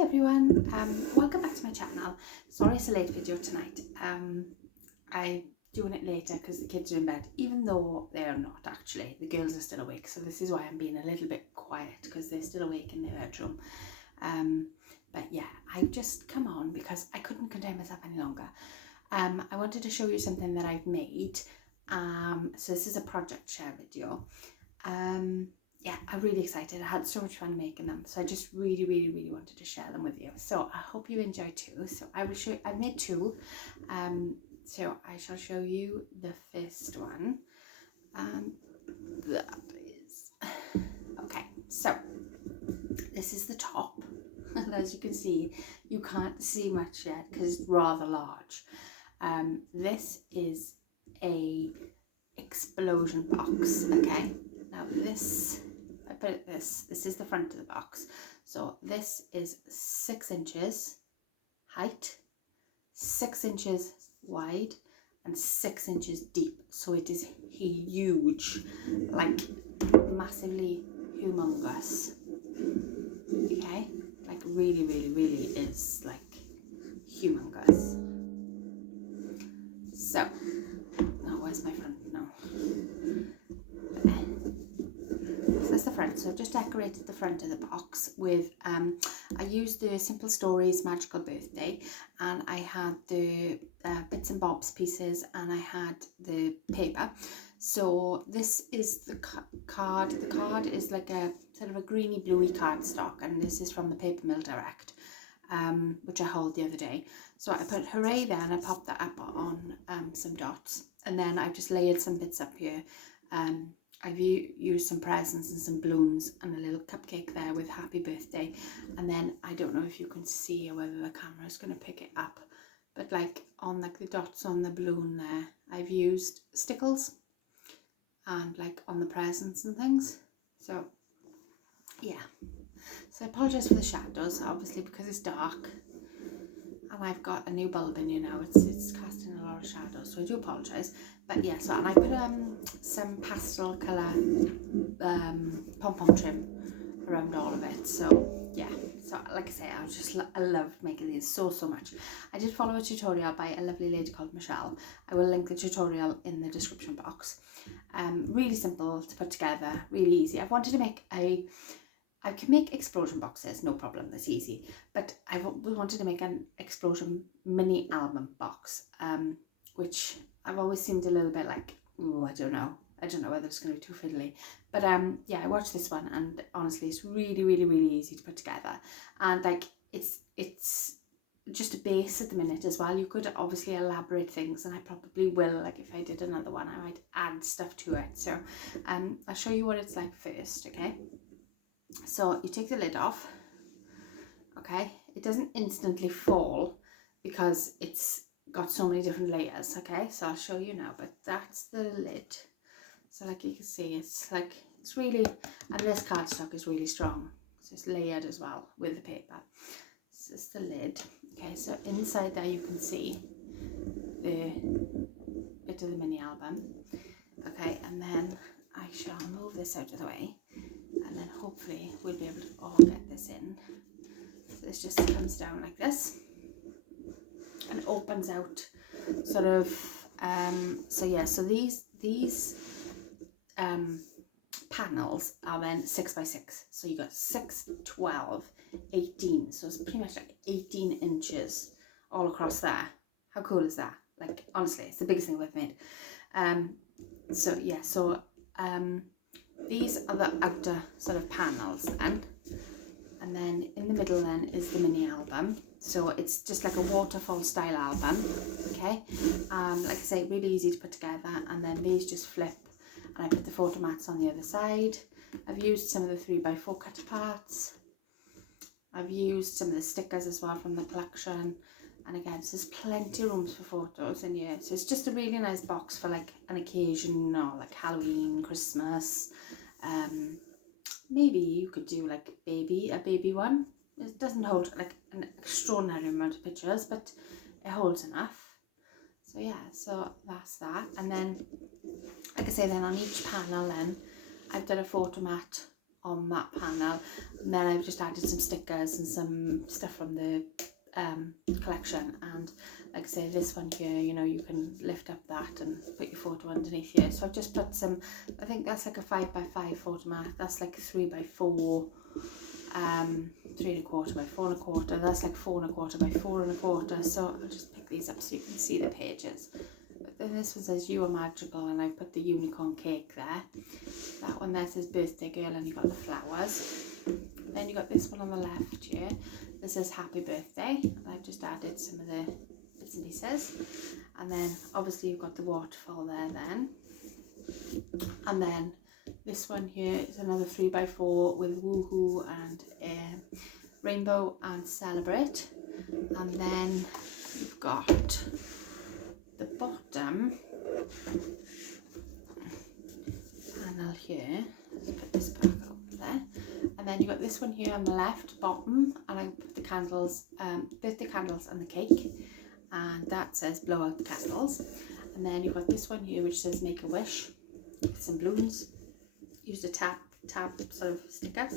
everyone, welcome back to my channel. Sorry it's a late video tonight. I'm doing it later because the kids are in bed, even though they're not actually. The girls are still awake, so this is why I'm being a little bit quiet, because they're still awake in their bedroom. But yeah, I've just come on because I couldn't contain myself any longer. I wanted to show you something that I've made. So this is a project share video. Yeah, I'm really excited. I had so much fun making them, so I just really wanted to share them with you. So I hope you enjoy too. So I will show you, I've made two. So I shall show you the first one. That is okay. So this is the top, and as you can see, you can't see much yet because it's rather large. This is a explosion box. Okay, now this, I put it this is the front of the box. So this is 6 inches height, 6 inches wide, and 6 inches deep. So it is huge, like massively humongous. Okay, like really is like humongous. So, oh, where's my front now? So that's the front. So I've just decorated the front of the box with, I used the Simple Stories Magical Birthday, and I had the bits and bobs pieces, and I had the paper. So this is the card. The card is like a sort of a greeny bluey cardstock, and this is from the Paper Mill Direct, which I hauled the other day. So I put hooray there, and I popped that up on some dots, and then I've just layered some bits up here. I've used some presents and some balloons and a little cupcake there with happy birthday. And then I don't know if you can see or whether the camera is going to pick it up, but like on like the dots on the balloon there, I've used stickles, and like on the presents and things. So yeah, so I apologise for the shadows, obviously, because it's dark. And I've got a new bulb in here now. It's casting a lot of shadows, so I do apologise. But yeah, so, and I put some pastel colour pom-pom trim around all of it. So yeah, so like I say, I love making these so much. I did follow a tutorial by a lovely lady called Michelle. I will link the tutorial in the description box. Really simple to put together, really easy. I've wanted to make I can make explosion boxes, no problem, that's easy. But I wanted to make an explosion mini album box, which I've always seemed a little bit like, oh, I don't know whether it's going to be too fiddly. But yeah, I watched this one, and honestly, it's really easy to put together. And like, it's just a base at the minute as well. You could obviously elaborate things, and I probably will, like if I did another one, I might add stuff to it. So I'll show you what it's like first, okay? So you take the lid off, okay? It doesn't instantly fall because it's got so many different layers, okay? So I'll show you now, but that's the lid. So like you can see, it's really, and this cardstock is really strong. So it's layered as well with the paper. So it's the lid. Okay, so inside there you can see the bit of the mini album. Okay, and then I shall move this out of the way, and then hopefully we'll be able to all get this in. So this just comes down like this and opens out sort of, so yeah, so these panels are then 6 by 6. So you got 6, 12, 18. So it's pretty much like 18 inches all across there. How cool is that? Like, honestly, it's the biggest thing we've made. So yeah, so these are the outer sort of panels then, and then in the middle then is the mini album. So it's just like a waterfall style album, okay? Like I say, really easy to put together. And then these just flip, and I put the photo mats on the other side. I've used some of the 3x4 cut parts. I've used some of the stickers as well from the collection. And again, so there's plenty of rooms for photos in here. So it's just a really nice box for like an occasion, or like Halloween, Christmas. Maybe you could do like a baby one. It doesn't hold like an extraordinary amount of pictures, but it holds enough. So yeah, so that's that. And then, like I say, then on each panel then, I've done a photo mat on that panel, and then I've just added some stickers and some stuff from the collection. And like I say, this one here, you know, you can lift up that and put your photo underneath here. So I've just put some, I think that's like a 5x5 photo mat, that's like a 3x4, 3¼ by 4¼ that's like 4¼ by 4¼ so I'll just pick these up so you can see the pages. But then this one says you are magical, and I put the unicorn cake there. That one there says birthday girl, and you got the flowers. Then you got this one on the left here, this says happy birthday, and I've just added some of the bits and pieces. And then obviously you've got the waterfall there then, and then this one here is another 3x4 with woohoo and rainbow and celebrate. And then you've got the bottom panel here. Let's put this back up there. And then you've got this one here on the left bottom, and I put the candles, birthday candles and the cake, and that says blow out the candles. And then you've got this one here which says make a wish with some balloons. Used a tab sort of sticker.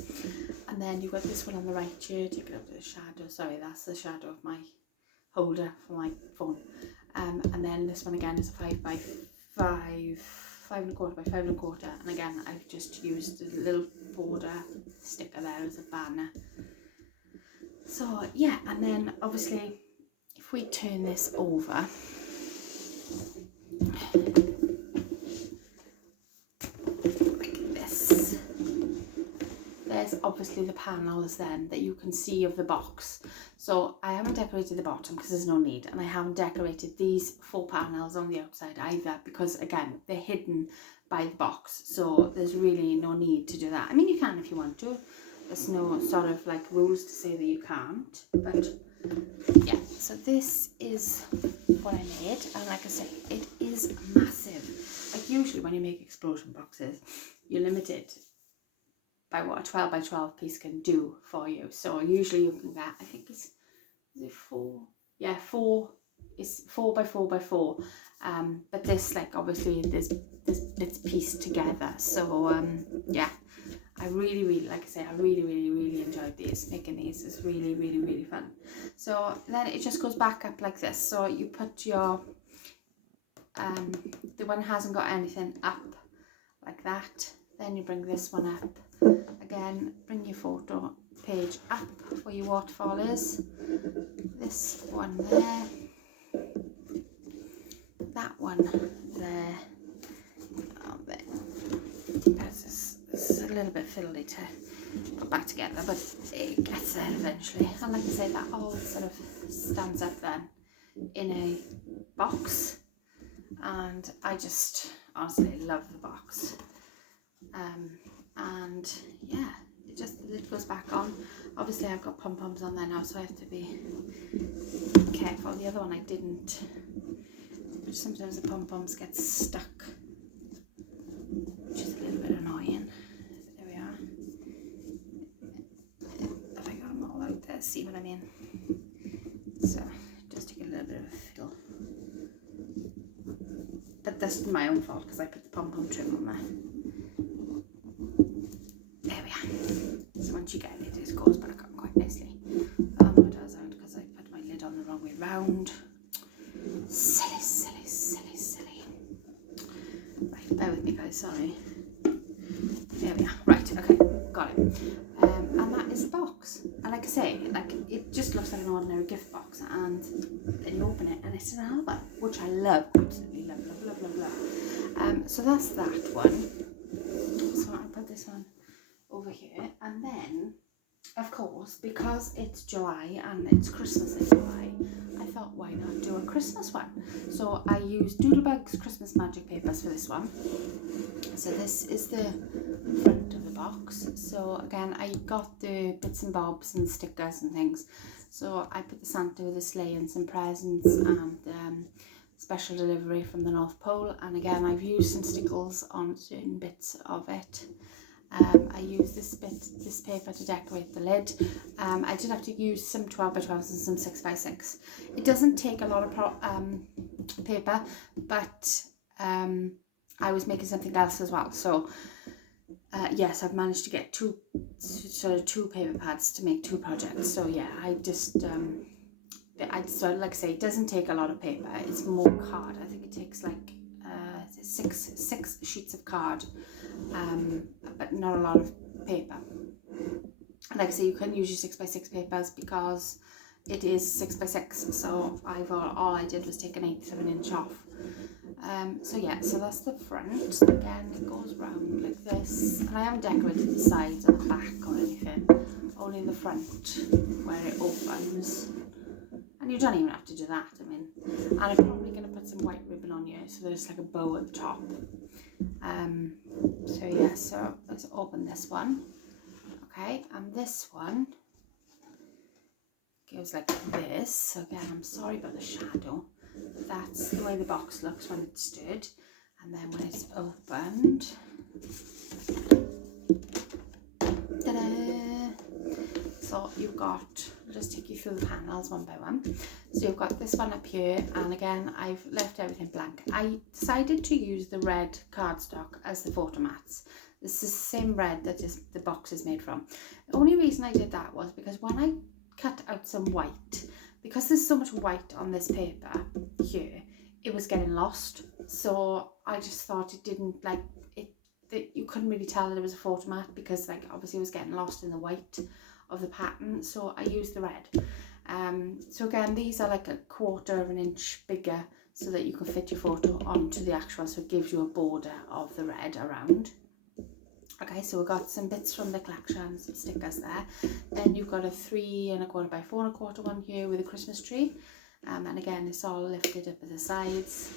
And then you've got this one on the right here, take it out to the shadow, sorry, that's the shadow of my holder for my phone. And then this one again is a 5x5, 5¼ by 5¼ and again I've just used a little border sticker there as a banner. So yeah, and then obviously if we turn this over, there's obviously the panels then that you can see of the box. So I haven't decorated the bottom because there's no need, and I haven't decorated these 4 panels on the outside either because again they're hidden by the box, so there's really no need to do that. I mean, you can if you want to, there's no sort of like rules to say that you can't, but yeah. So this is what I made, and like I say, it is massive. Like usually when you make explosion boxes, you're limited by what a 12x12 piece can do for you. So usually you can get, I think is it 4? Yeah, 4 is 4x4x4. But this, like obviously it's pieced together. So yeah, I really, like I say, I really enjoyed these. Making these is really fun. So then it just goes back up like this. So you put your the one hasn't got anything up like that. Then you bring this one up. Again, bring your photo page up where your waterfall is. This one there. That one there. Oh, there. This is a little bit fiddly to put back together, but it gets there eventually. And like I say, that all sort of stands up then in a box. And I just honestly love the box. And yeah, the lid goes back on. Obviously I've got pom-poms on there now, so I have to be careful. The other one I didn't, but sometimes the pom-poms get stuck, which is a little bit annoying. There we are. Have I got them all out there? See what I mean? So just take a little bit of a fiddle, but that's my own fault because I put the pom-pom trim on there. So once you get it, it goes back on quite nicely. Oh no, it does out because I put my lid on the wrong way round. Silly. Right, bear with me guys, sorry. There we are. Right, okay, got it. And that is the box. And like I say, like it just looks like an ordinary gift box, and then you open it and it's an album, which I love, absolutely love. So that's that one. So I'll put this one over here, and then of course because it's July and it's Christmas in July, I thought why not do a Christmas one. So I used Doodlebug's Christmas magic papers for this one. So this is the front of the box. So again, I got the bits and bobs and stickers and things. So I put the Santa with a sleigh and some presents and special delivery from the North Pole, and again I've used some stickles on certain bits of it. I used this paper to decorate the lid. I did have to use some 12x12s and some 6x6. It doesn't take a lot of paper, but I was making something else as well. So yes, I've managed to get two paper pads to make 2 projects. So yeah, I just so like I say, it doesn't take a lot of paper. It's more card. I think it takes like six sheets of card, but not a lot of paper. Like I say, you can use your 6x6 papers because it is 6x6. So all I did was take an 1/8 of an inch off. So yeah, so that's the front. Again, it goes round like this, and I haven't decorated the sides or the back or anything, only the front where it opens. And you don't even have to do that, I mean. And I'm probably going to put some white ribbon on here so there's like a bow at the top. So yeah, so let's open this one. Okay, and this one goes like this. So again, I'm sorry about the shadow. That's the way the box looks when it's stood, and then when it's opened, ta-da! So you've got, I'll just take you through the panels one by one. So you've got this one up here, and again I've left everything blank. I decided to use the red cardstock as the photo mats. This is the same red that the box is made from. The only reason I did that was because when I cut out some white, because there's so much white on this paper here, it was getting lost. So I just thought it didn't, like, that you couldn't really tell that it was a photo mat because, like, obviously it was getting lost in the white of the pattern. So I used the red. So again, these are like 1/4 of an inch bigger so that you can fit your photo onto the actual, so it gives you a border of the red around. Okay, so we've got some bits from the collection, some stickers there. Then you've got a 3 1/4 by 4 1/4 one here with a Christmas tree. And again, it's all lifted up at the sides.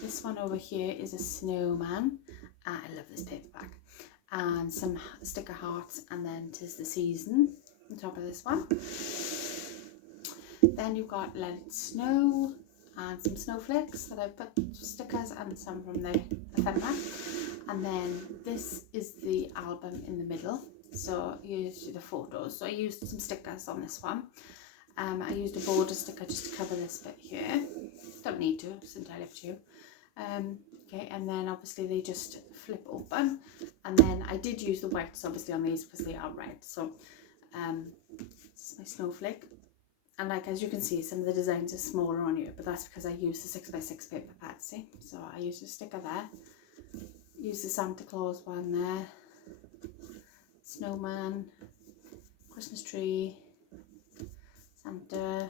This one over here is a snowman. I love this paper bag. And some sticker hearts, and then 'tis the season on top of this one. Then you've got Let It Snow and some snowflakes that I put stickers, and some from the ephemera. And then this is the album in the middle. So here's the photos. So I used some stickers on this one. I used a border sticker just to cover this bit here. Don't need to, it's entirely up to you. Okay, and then obviously they just flip open. And then I did use the whites obviously on these because they are red. So this is my snowflake. And like, as you can see, some of the designs are smaller on here, but that's because I used the 6x6 paper pads, see? So I used a sticker there. Use the Santa Claus one there, snowman, Christmas tree, Santa,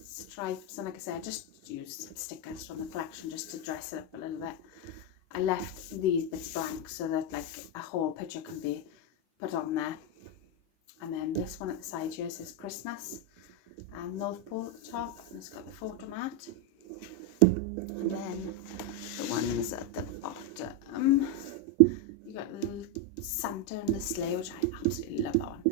stripes, and like I said, I just used stickers from the collection just to dress it up a little bit. I left these bits blank so that like a whole picture can be put on there. And then this one at the side here says Christmas, and North Pole at the top, and it's got the photo mat. And then the ones at the bottom, you got the Santa and the sleigh, which I absolutely love that one,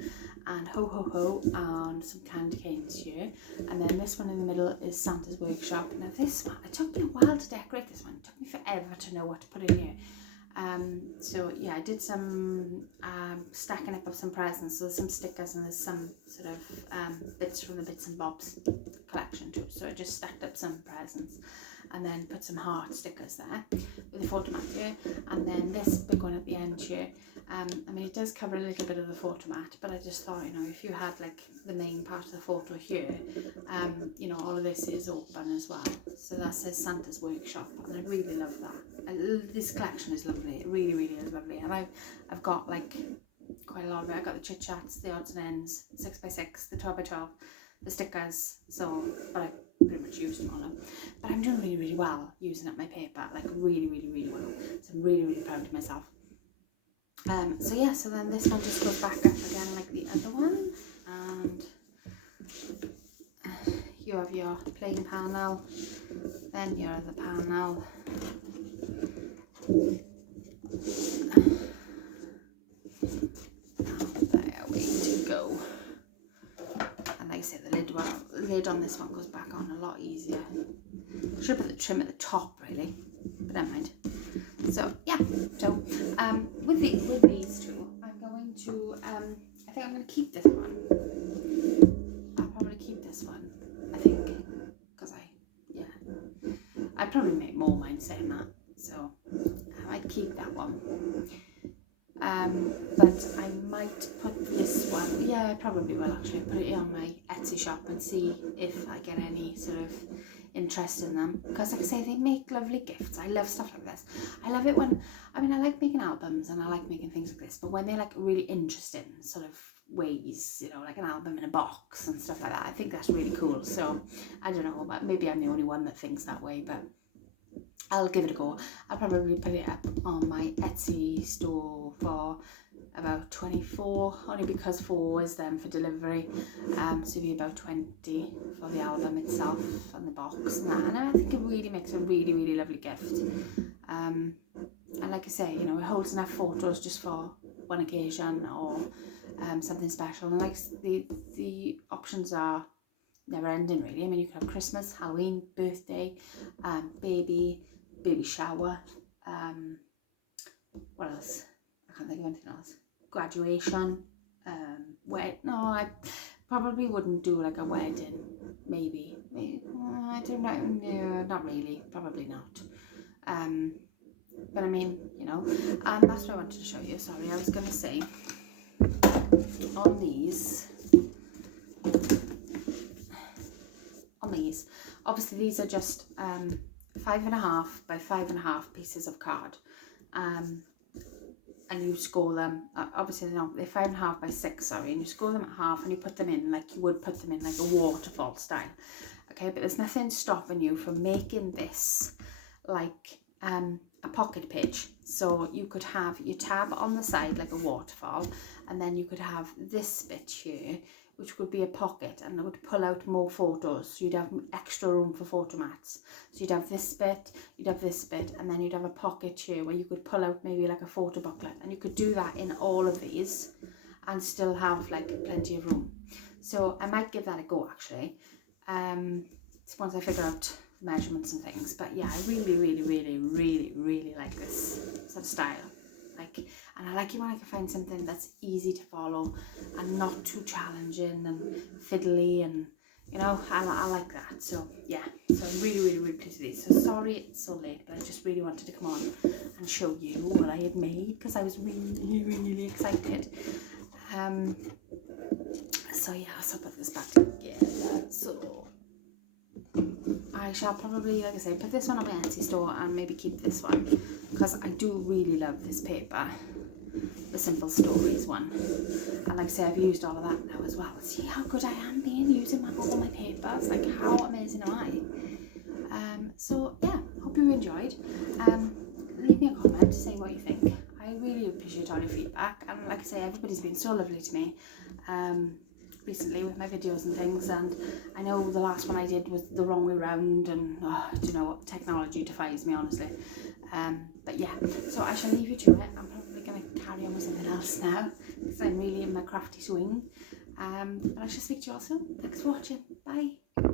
and ho ho ho, and some candy canes here. And then this one in the middle is Santa's workshop. Now this one, it took me a while to decorate this one. It took me forever to know what to put in here. So yeah, I did some stacking up of some presents. So there's some stickers and there's some sort of bits from the Bits and Bobs collection too. So I just stacked up some presents and then put some heart stickers there with the photo mat here. And then this big one at the end here. I mean, it does cover a little bit of the photo mat, but I just thought, you know, if you had like the main part of the photo here, you know, all of this is open as well. So that says Santa's workshop, and I really love that. This collection is lovely. It really, really is lovely. And I've got like quite a lot of it. I got the chit chats, the odds and ends, 6x6, the 12x12, the stickers. So, but I pretty much used them all up. But I'm doing really, really well using up my paper, like really, really, really well. So I'm really, really proud of myself. So yeah, so then this one just goes back up again like the other one, and you have your plain panel, then your other panel, and there we to go. And like I said, the lid on this one goes back on a lot easier. Should put the trim at the top really, but never mind. So yeah, so with these two, I'm going to I think I'm going to keep this one. I'll probably keep this one, I think, because I'd probably make more mind saying that, so I might keep that one. probably will actually put it on my Etsy shop and see if I get any sort of interest in them, because like I say, they make lovely gifts. I love stuff like this. I love it when, I mean, I like making albums and I like making things like this, but when they're like really interesting sort of ways, you know, like an album in a box and stuff like that, I think that's really cool. So I don't know, but maybe I'm the only one that thinks that way, but I'll give it a go. I'll probably put it up on my Etsy store for about 24, only because 4 is then for delivery, so it'll be about 20 for the album itself and the box and that, and I think it really makes a really lovely gift. And like I say, you know, it holds enough photos just for one occasion or something special, and like the options are never ending really. I mean, you could have Christmas, Halloween, birthday, baby shower, what else? I can't think of anything else. Graduation, I probably wouldn't do like a wedding, maybe I don't know, no, not really, probably not. But I mean, you know, that's what I wanted to show you. Sorry, I was going to say, on these, obviously these are just 5.5 by 5.5 pieces of card, and you score them, obviously they're 5.5 by 6, sorry, and you score them at half and you put them in like you would put them in like a waterfall style. Okay, but there's nothing stopping you from making this like a pocket page. So you could have your tab on the side like a waterfall, and then you could have this bit here, which would be a pocket, and it would pull out more photos. So you'd have extra room for photo mats. So you'd have this bit, you'd have this bit, and then you'd have a pocket here where you could pull out maybe like a photo booklet, and you could do that in all of these and still have like plenty of room. So I might give that a go actually, once I figure out measurements and things. But yeah, I really like this sort of style. And I like it when I can find something that's easy to follow and not too challenging and fiddly, and you know, I like that. So yeah, so I'm really pleased with these. So sorry it's so late, but I just really wanted to come on and show you what I had made, because I was really excited. So yeah, so I'll put this back together. So I shall probably, like I say, put this one on my Etsy store and maybe keep this one, because I do really love this paper, the Simple Stories one. And like I say, I've used all of that now as well. See how good I am being using all my papers, like how amazing am I? So yeah, hope you enjoyed. Leave me a comment, say what you think. I really appreciate all your feedback, and like I say, everybody's been so lovely to me recently with my videos and things, and I know the last one I did was the wrong way round, and do you know what, technology defies me honestly. But yeah, so I shall leave you to it. I'm probably going to carry on with something else now, because I'm really in my crafty swing, but I shall speak to you all soon. Thanks for watching, bye.